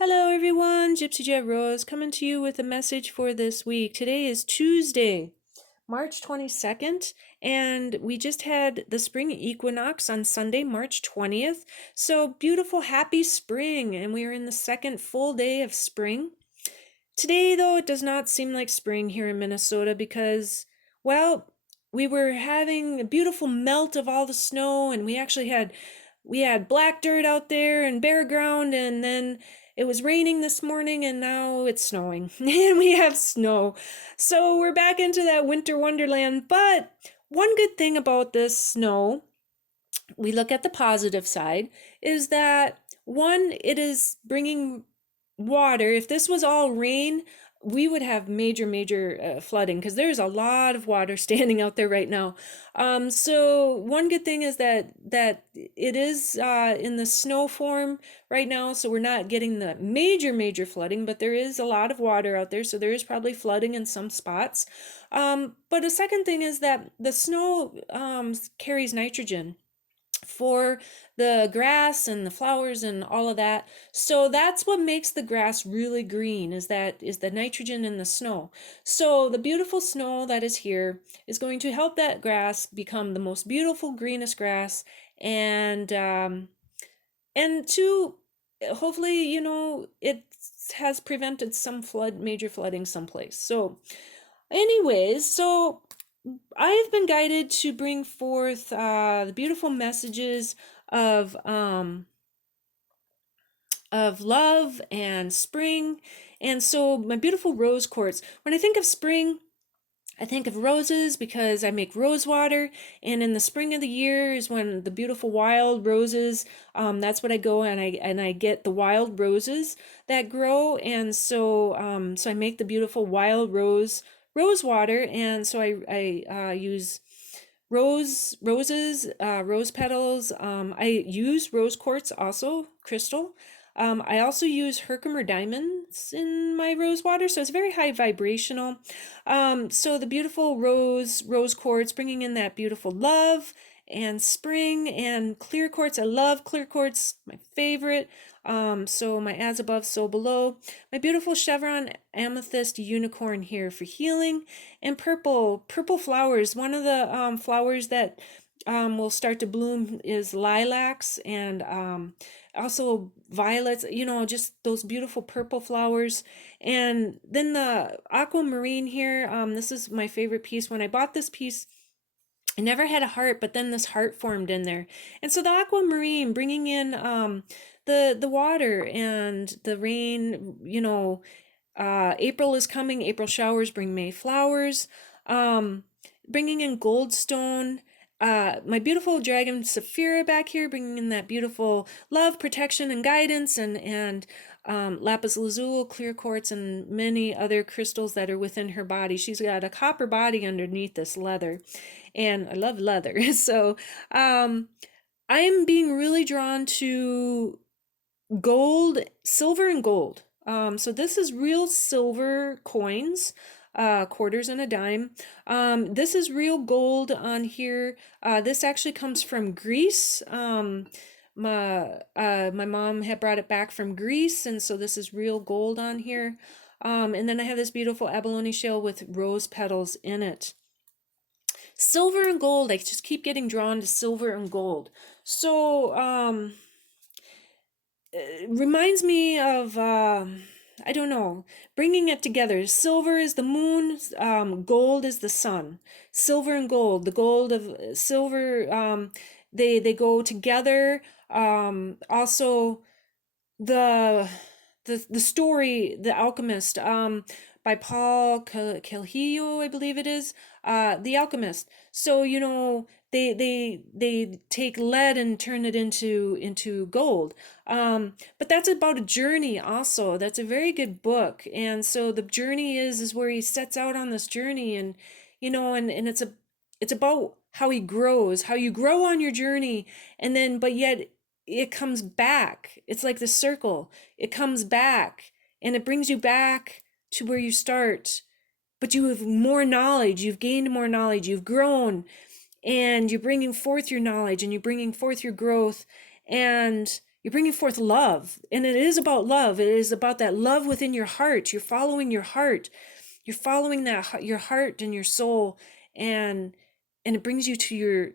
Hello everyone, Gypsy Jet Rose coming to you with a message for this week. Today is Tuesday, March 22nd, and we just had the spring equinox on Sunday, March 20th. So beautiful, happy spring, and we are in the second full day of spring. Today, though, it does not seem like spring here in Minnesota because, well, we were having a beautiful melt of all the snow, and we had black dirt out there and bare ground, and then it was raining this morning, and now it's snowing, and we have snow. So we're back into that winter wonderland. But one good thing about this snow, we look at the positive side, is that one, it is bringing water. If this was all rain, we would have major flooding because there's a lot of water standing out there right now. So one good thing is that it is in the snow form right now, so we're not getting the major flooding, but there is a lot of water out there, so there is probably flooding in some spots. But a second thing is that the snow carries nitrogen for the grass and the flowers and all of that. So that's what makes the grass really green, is the nitrogen in the snow. So the beautiful snow that is here is going to help that grass become the most beautiful greenest grass, and to hopefully, it has prevented some major flooding someplace. So anyways, so I've been guided to bring forth the beautiful messages of love and spring. And so my beautiful rose quartz. When I think of spring, I think of roses because I make rose water, and in the spring of the year is when the beautiful wild roses. That's what I go and I get the wild roses that grow, and so I make the beautiful wild rose water, and so I use rose petals. I use rose quartz also, crystal. I also use Herkimer diamonds in my rose water, so it's very high vibrational. So the beautiful rose quartz, bringing in that beautiful love and spring, and clear quartz. I love clear quartz, my favorite. So my as above, so below. My beautiful chevron amethyst unicorn here for healing, and purple flowers. One of the flowers that will start to bloom is lilacs, and also violets, just those beautiful purple flowers. And then the aquamarine here, this is my favorite piece. When I bought this piece, I never had a heart, but then this heart formed in there. And so the aquamarine, bringing in the water and the rain, April is coming. April showers bring May flowers. Bringing in goldstone. My beautiful dragon Saphira back here, bringing in that beautiful love, protection, and guidance, and lapis lazuli, clear quartz, and many other crystals that are within her body. She's got a copper body underneath this leather, and I love leather. So I am being really drawn to gold, silver, and gold. So this is real silver coins, quarters and a dime. This is real gold on here. This actually comes from Greece. My mom had brought it back from Greece, and so this is real gold on here. And then I have this beautiful abalone shell with rose petals in it. Silver and gold, I just keep getting drawn to silver and gold. So it reminds me of I don't know, bringing it together. Silver is the moon, gold is the sun. Silver and gold, the gold of silver, they go together. Also, the the story, The Alchemist, by Paul Coelho, I believe it is, The Alchemist. So they take lead and turn it into gold. But that's about a journey also. That's a very good book. And so the journey is where he sets out on this journey, and and it's about how he grows, how you grow on your journey, and then but yet it comes back. It's like the circle. It comes back and it brings you back to where you start. But you have more knowledge, you've gained more knowledge, you've grown, and you're bringing forth your knowledge, and you're bringing forth your growth, and You're bringing forth love, and it is about love. It is about that love within your heart. You're following your heart. You're following that your heart and your soul, and it brings you to your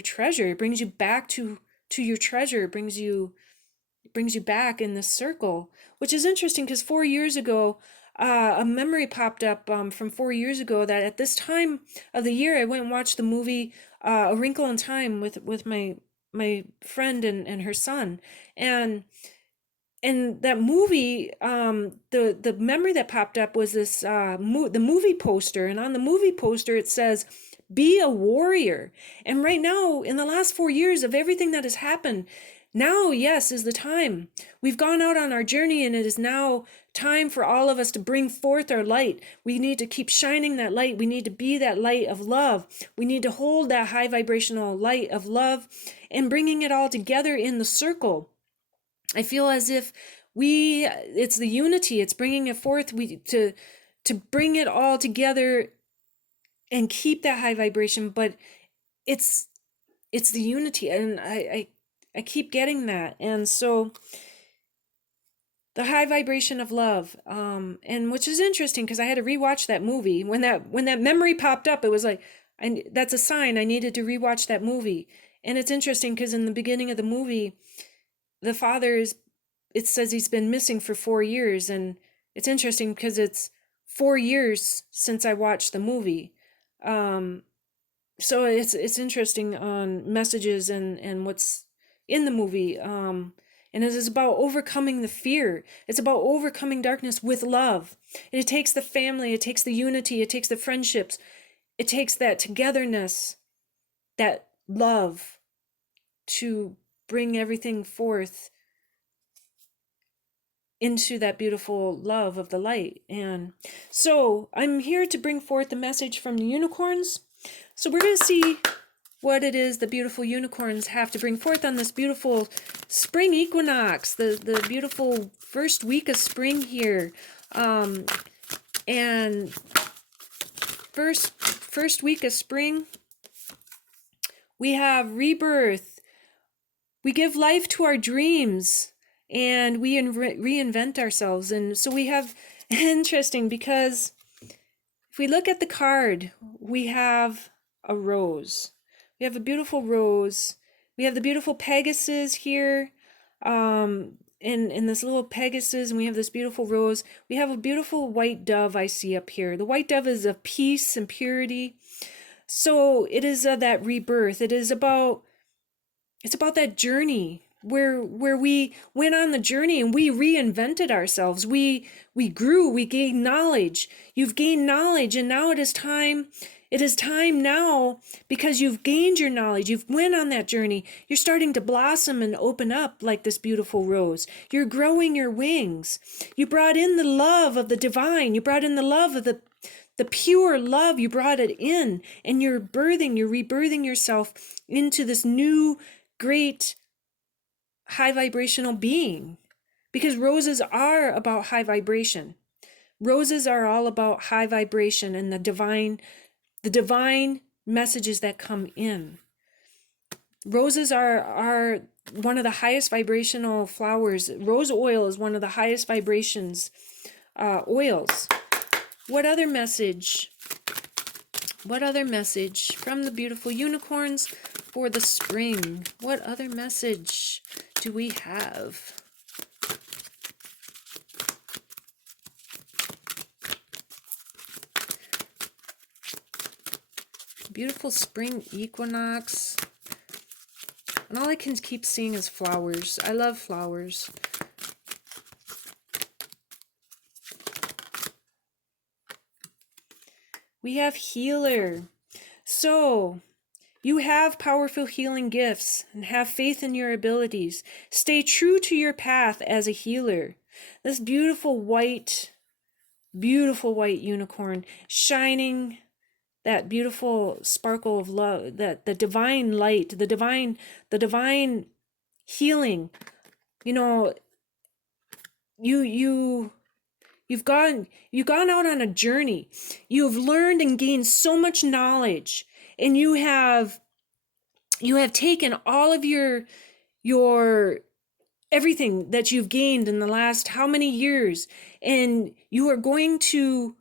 treasure. It brings you back to your treasure. It brings you back in this circle, which is interesting because 4 years ago, a memory popped up from 4 years ago that at this time of the year, I went and watched the movie A Wrinkle in Time with my friend and her son, and that movie, the memory that popped up was this the movie poster, and on the movie poster it says, "Be a warrior." And right now, in the last 4 years of everything that has happened, now, yes, is the time. We've gone out on our journey, and it is now time for all of us to bring forth our light. We need to keep shining that light. We need to be that light of love. We need to hold that high vibrational light of love and bringing it all together in the circle. I feel as if it's the unity, it's bringing it forth, to bring it all together and keep that high vibration, but it's the unity, and I keep getting that. And so the high vibration of love, and which is interesting because I had to rewatch that movie. When that memory popped up, it was like, that's a sign I needed to rewatch that movie. And it's interesting because in the beginning of the movie, the father it says he's been missing for 4 years, and it's interesting because it's 4 years since I watched the movie. So it's interesting on messages and what's in the movie. And it is about overcoming the fear. It's about overcoming darkness with love. And it takes the family, it takes the unity, it takes the friendships, it takes that togetherness, that love to bring everything forth into that beautiful love of the light. And so I'm here to bring forth the message from the unicorns. So we're going to see what it is the beautiful unicorns have to bring forth on this beautiful spring equinox, the beautiful first week of spring here. And first week of spring, we have rebirth. We give life to our dreams, and we reinvent ourselves. And so we have, interesting, because if we look at the card, we have a rose. We have a beautiful rose. We have the beautiful Pegasus here, in this little Pegasus, and we have this beautiful rose. We have a beautiful white dove I see up here. The white dove is of peace and purity. So it is that rebirth. It's about that journey where we went on the journey and we reinvented ourselves. We grew, we gained knowledge. You've gained knowledge, and now it is time. It is time now, because you've gained your knowledge. You've went on that journey. You're starting to blossom and open up like this beautiful rose. You're growing your wings. You brought in the love of the divine. You brought in the love of the pure love. You brought it in, and you're rebirthing yourself into this new, great, high vibrational being, because roses are about high vibration. Roses are all about high vibration and the divine messages that come in. Roses are one of the highest vibrational flowers. Rose oil is one of the highest vibrations oils. What other message from the beautiful unicorns for the spring? What other message do we have? Beautiful spring equinox. And all I can keep seeing is flowers. I love flowers. We have healer. So, you have powerful healing gifts and have faith in your abilities. Stay true to your path as a healer. This beautiful white unicorn shining that beautiful sparkle of love, that the divine light, the divine healing. You know, you've gone out on a journey. You've learned and gained so much knowledge, and you have taken all of your everything that you've gained in the last how many years, and you are going to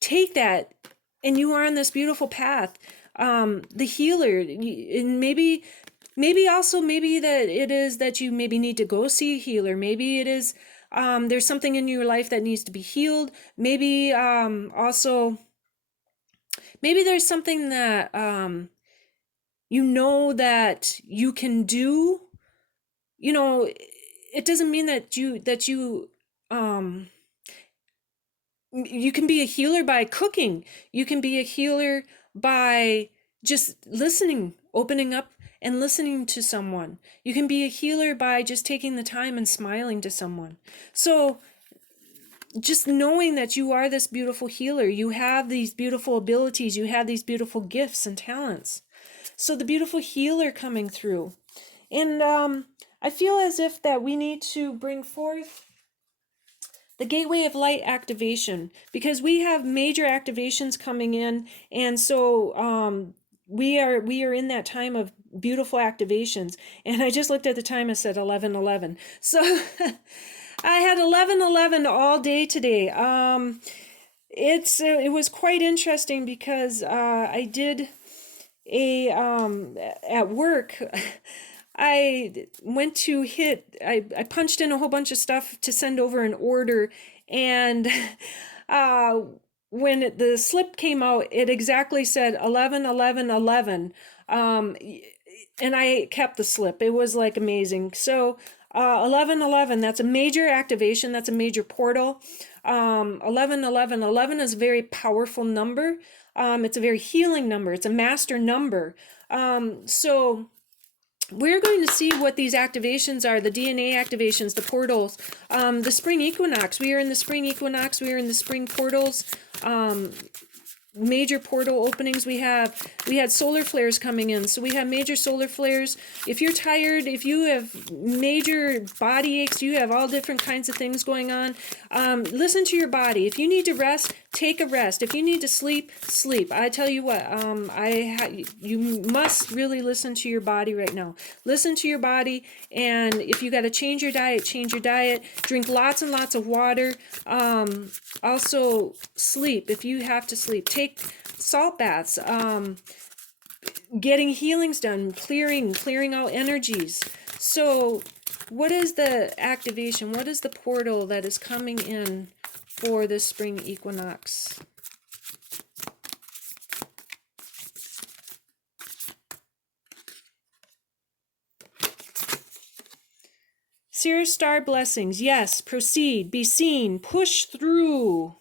take that, and you are on this beautiful path. The healer, and maybe also maybe that it is that you maybe need to go see a healer. Maybe it is there's something in your life that needs to be healed. Maybe also maybe there's something that you know that you can do. You know, it doesn't mean that you can be a healer by cooking. You can be a healer by just listening, opening up and listening to someone. You can be a healer by just taking the time and smiling to someone. So just knowing that you are this beautiful healer, you have these beautiful abilities, you have these beautiful gifts and talents. So the beautiful healer coming through. And I feel as if that we need to bring forth the gateway of light activation, because we have major activations coming in, and so we are in that time of beautiful activations. And I just looked at the time, it said 11:11. So I had 11:11 all day today. It was quite interesting because I did a at work. I went to I punched in a whole bunch of stuff to send over an order, and when the slip came out, it exactly said 11:11:11. And I kept the slip. It was like amazing. So 11:11, that's a major activation, that's a major portal. 11:11:11 is a very powerful number. It's a very healing number. It's a master number. So we're going to see what these activations are, the DNA activations, the portals, the spring equinox. We are in the spring equinox. We are in the spring portals. Major portal openings. We had solar flares coming in, so we have major solar flares. If you're tired, if you have major body aches, you have all different kinds of things going on, listen to your body. If you need to rest, take a rest. If you need to sleep, sleep. I tell you what, you must really listen to your body right now. Listen to your body, and if you got to change your diet, change your diet. Drink lots and lots of water. Also sleep if you have to sleep. Take salt baths, getting healings done, clearing out energies. So what is the activation? What is the portal that is coming in for this spring equinox? Sirius star blessings. Yes, proceed, be seen, push through.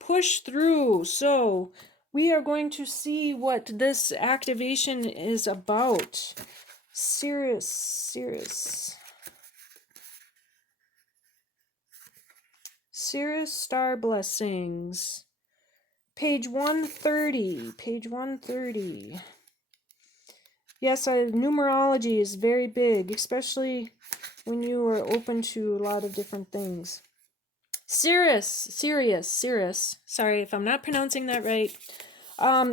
Push through. So we are going to see what this activation is about. Sirius star blessings. Page 130. Page 130. Yes, numerology is very big, especially when you are open to a lot of different things. Sirius, sorry if I'm not pronouncing that right,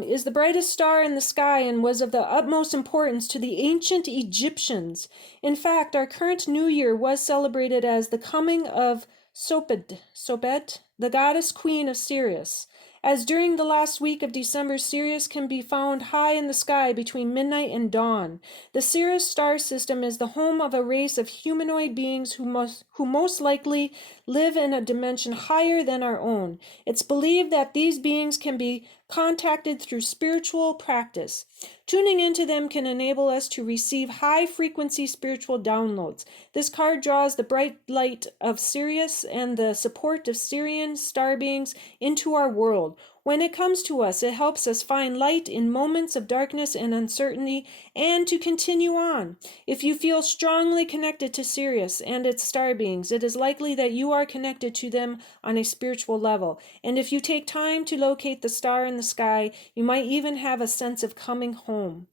is the brightest star in the sky and was of the utmost importance to the ancient Egyptians. In fact, our current new year was celebrated as the coming of Sobet, the goddess queen of Sirius. As during the last week of December, Sirius can be found high in the sky between midnight and dawn. The Sirius star system is the home of a race of humanoid beings who most likely live in a dimension higher than our own. It's believed that these beings can be contacted through spiritual practice. Tuning into them can enable us to receive high-frequency spiritual downloads. This card draws the bright light of Sirius and the support of Sirian star beings into our world. When it comes to us, it helps us find light in moments of darkness and uncertainty and to continue on. If you feel strongly connected to Sirius and its star beings, it is likely that you are connected to them on a spiritual level. And if you take time to locate the star in the sky, you might even have a sense of coming home.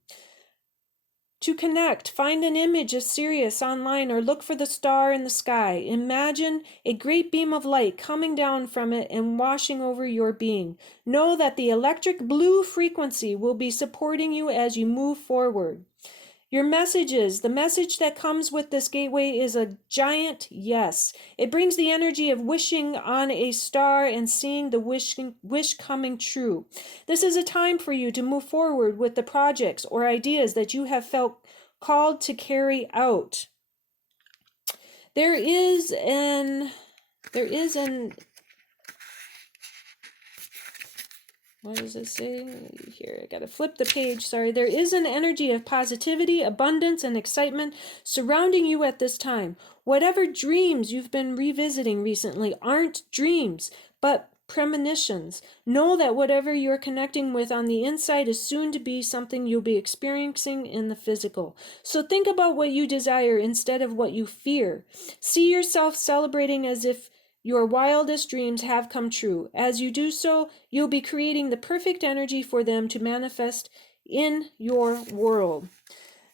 To connect, find an image of Sirius online or look for the star in the sky. Imagine a great beam of light coming down from it and washing over your being. Know that the electric blue frequency will be supporting you as you move forward. Your messages, the message that comes with this gateway is a giant yes. It brings the energy of wishing on a star and seeing the wish coming true. This is a time for you to move forward with the projects or ideas that you have felt called to carry out. There is an what does it say here? I gotta flip the page, sorry. There is an energy of positivity, abundance, and excitement surrounding you at this time. Whatever dreams you've been revisiting recently aren't dreams, but premonitions. Know that whatever you're connecting with on the inside is soon to be something you'll be experiencing in the physical. So think about what you desire instead of what you fear. See yourself celebrating as if your wildest dreams have come true. As you do so, you'll be creating the perfect energy for them to manifest in your world.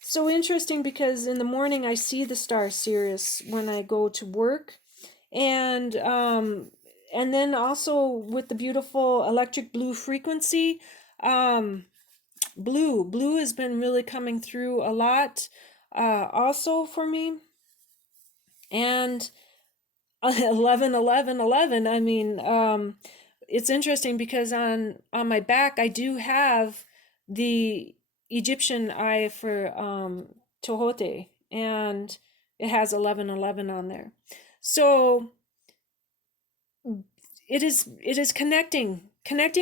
So interesting, because in the morning I see the star Sirius when I go to work, and then also with the beautiful electric blue frequency, blue has been really coming through a lot, also for me. And 11 11 11, I mean, it's interesting because on my back I do have the Egyptian eye for Tohote, and it has 11 11 on there. So it is connecting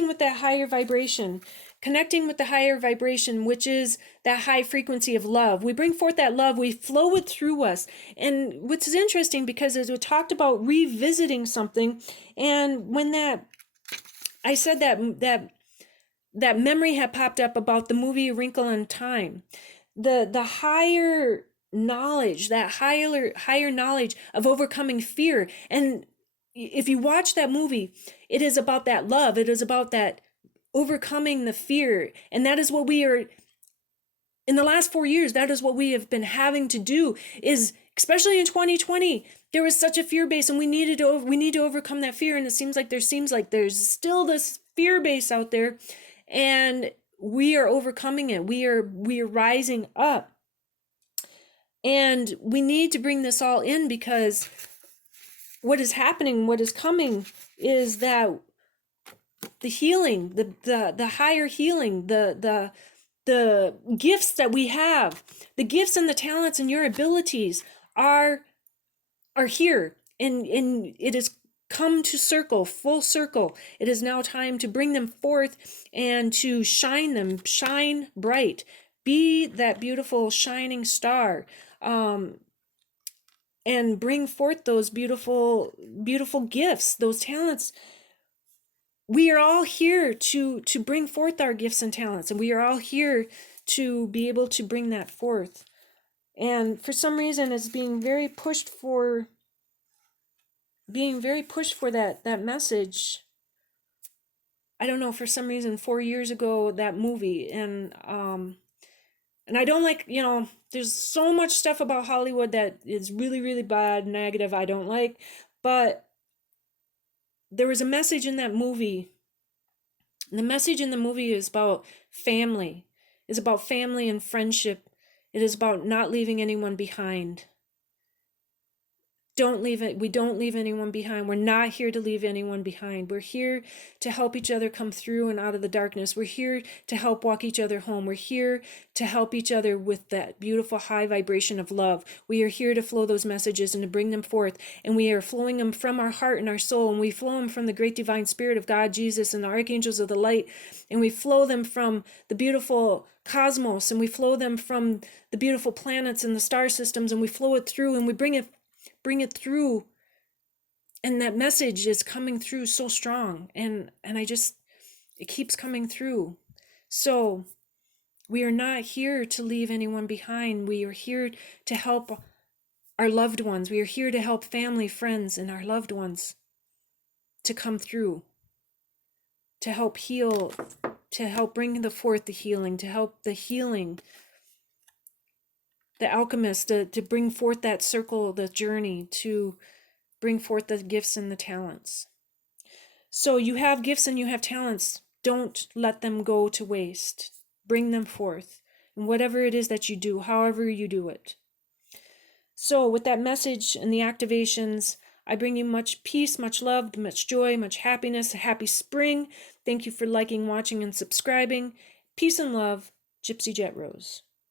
with that higher vibration, which is that high frequency of love. We bring forth that love, we flow it through us. And what's interesting, because as we talked about revisiting something, and when I said that memory had popped up about the movie A Wrinkle in Time, the higher knowledge, that higher knowledge of overcoming fear. And if you watch that movie, it is about that love, it is about that overcoming the fear. And that is what we are, in the last 4 years, that is what we have been having to do, is especially in 2020, there was such a fear base, and we need to overcome that fear. And it seems like there's still this fear base out there, and we are overcoming it. We are rising up, and we need to bring this all in, because what is happening, what is coming, is that the healing, the higher healing, the gifts that we have, the gifts and the talents and your abilities are here, and it has come to full circle. It is now time to bring them forth and to shine bright, be that beautiful shining star, and bring forth those beautiful gifts, those talents. We are all here to bring forth our gifts and talents, and we are all here to be able to bring that forth. And for some reason, it's being very pushed for that message. I don't know, for some reason, 4 years ago, that movie, and I don't like, there's so much stuff about Hollywood that is really, really bad, negative, I don't like, but there was a message in that movie. And the message in the movie is about family. It's about family and friendship. It is about not leaving anyone behind. We don't leave anyone behind. We're not here to leave anyone behind. We're here to help each other come through and out of the darkness. We're here to help walk each other home. We're here to help each other with that beautiful high vibration of love. We are here to flow those messages and to bring them forth. And we are flowing them from our heart and our soul. And we flow them from the great divine spirit of God, Jesus, and the archangels of the light. And we flow them from the beautiful cosmos. And we flow them from the beautiful planets and the star systems. And we flow it through, and we bring it through, and that message is coming through so strong, and it keeps coming through. So we are not here to leave anyone behind. We are here to help our loved ones. We are here to help family, friends, and our loved ones to come through, to help heal, to help bring forth the healing, to help the healing, the alchemist, to bring forth that circle, the journey, to bring forth the gifts and the talents. So you have gifts and you have talents. Don't let them go to waste. Bring them forth. and whatever it is that you do, however you do it. So with that message and the activations, I bring you much peace, much love, much joy, much happiness, a happy spring. Thank you for liking, watching, and subscribing. Peace and love, Gypsy Jet Rose.